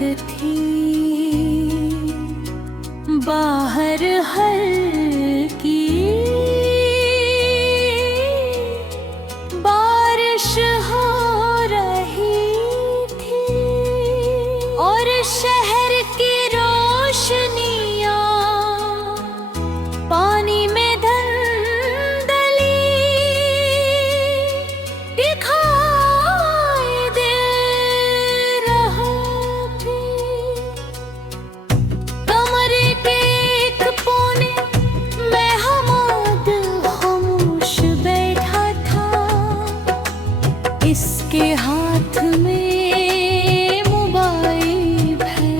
थी, बाहर हल्की बारिश हो रही थी और शहर की रोशनियां पानी में धंधली दिखाई दे रहा थी। कमरे के एक कोने में हमाद खामोश बैठा था, इसके हाथ में मोबाइल है,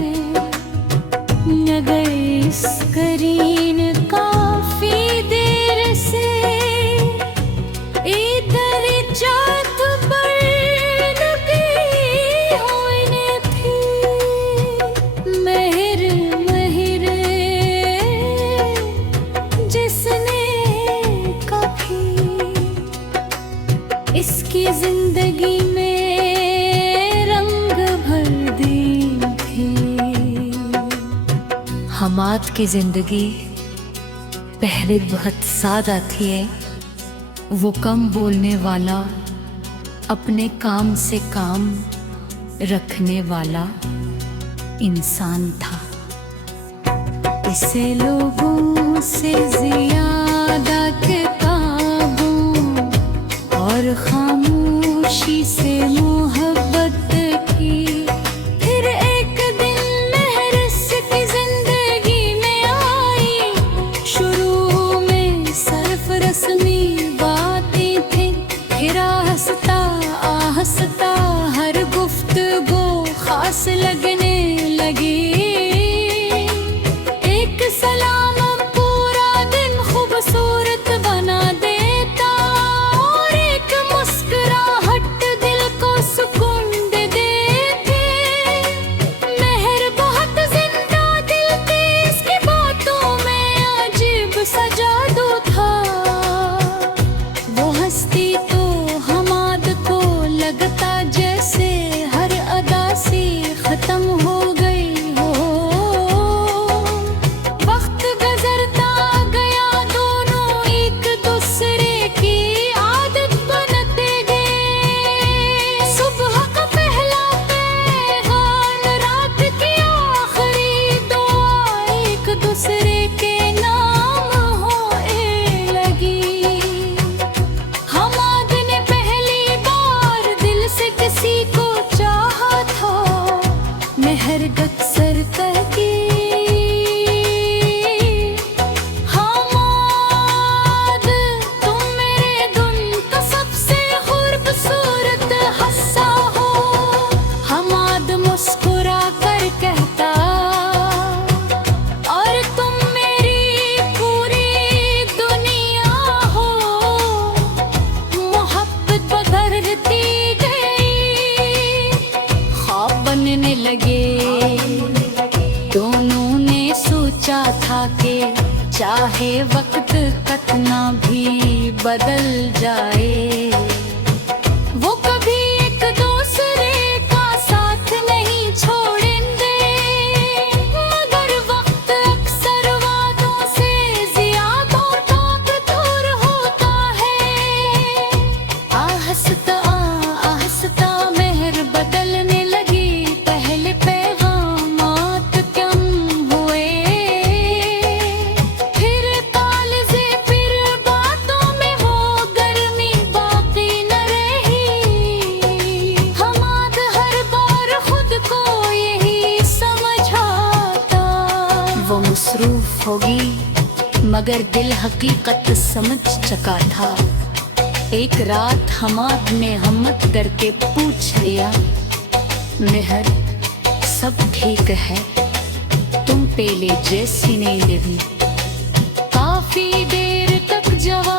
मगर स्क्रीन काफी देर से इधर चाहत पर लगी होने थी। महर महर जिसने कभी इसकी जिंदगी में रंग भर दी थी। हमाद की जिंदगी पहले बहुत सादा थी। वो कम बोलने वाला, अपने काम से काम रखने वाला इंसान था। इसे लोगों से ज्यादा किताबों और खामोशी से मोहब्बत की। फिर एक दिन महर की जिंदगी में आई। शुरू में सिर्फ रस्मी बातें थी, फिर आहिस्ता आहिस्ता हर गुफ्तगू खास लगने लगी। एक सलाम पूरा दिन खूबसूरत बना देता और एक मुस्कुराहट दिल को सुकून दे देती। महर बहुत जिंदा दिल थी, इसकी बातों में अजीब सा जादू था। वो हंसती तो हमाद को लगता जैसे हर अदा सी खत्म हो गई हो। वक्त गुजरता गया, दोनों एक दूसरे की आदत बनते गए। सुबह का पहला पैगाम, रात की आखिरी दुआ एक दूसरे के नाम होने लगी। हमाद ने पहली बार दिल से किसी को चाहा था। महर अक्सर कहती, हमाद तुम मेरे गुम का सबसे खूबसूरत हिस्सा हो। हमाद मुस्कुरा कर कहता, और तुम मेरी पूरी दुनिया हो। मोहब्बत बदलती गई, ख्वाब बनने लगे। दोनों ने सोचा था कि चाहे वक्त कितना भी बदल जाए, वो कभी एक दूसरे का साथ नहीं छोड़ेंगे। मगर वक्त अक्सर वादों से ज्यादा ताकतवर होता है। आहिस्ता आहिस्ता महर बदलने लगी। पहले पैगामात कम हुए, फिर तालज़े, फिर बातों में वो गर्मी बाकी न रही। हमाद हर बार खुद को यही समझाता, वो मसरूफ होगी, मगर दिल हकीकत समझ चुका था। एक रात हमाद ने हिम्मत करके पूछ लिया, महर सब ठीक है, तुम पहले जैसी नहीं रही। काफी देर तक जवाब